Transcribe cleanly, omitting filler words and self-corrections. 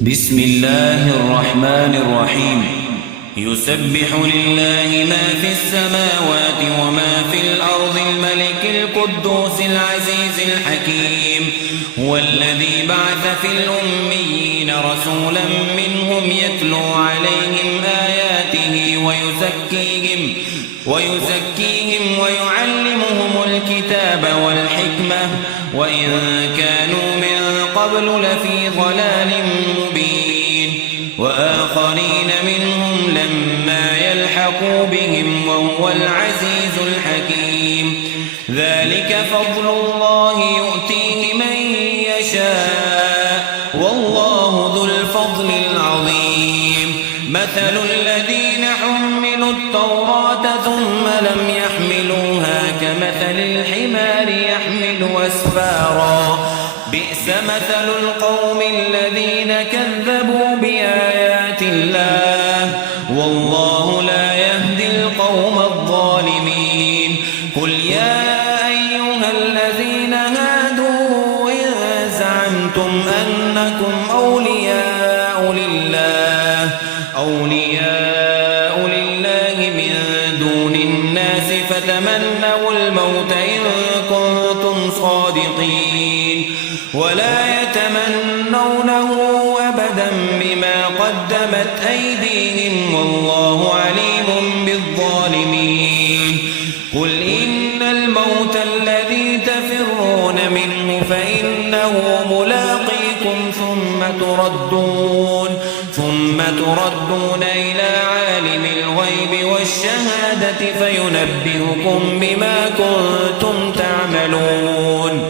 بسم الله الرحمن الرحيم يسبح لله ما في السماوات وما في الأرض الملك القدوس العزيز الحكيم هو الذي بعث في الأميين رسولا منهم يتلو عليهم آياته ويزكيهم ويعلمهم الكتاب والحكمة وإن كانوا من قبل لفي ضلال مبين وآخرين منهم لما يلحقوا بهم وهو العزيز الحكيم ذلك فضل الله يؤتيه من يشاء والله ذو الفضل العظيم مثل الذين حملوا التوراة ثم لم يحملوها كمثل الحمار يحمل أسفارا بئس مثل القوم الذين كذبوا بآيات الله والله لا يهدي القوم الظالمين قل يا أيها الذين هادوا إن زعمتم أنكم أولياء لله من دون الناس فتمنوا الموت إن كنتم صادقين ولا يتمنونه أبدا بما قدمت أيديهم والله عليم بالظالمين قل إن الموت الذي تفرون منه فإنه ملاقيكم ثم تردون إلى عالم الغيب والشهادة فينبئكم بما كنتم تعملون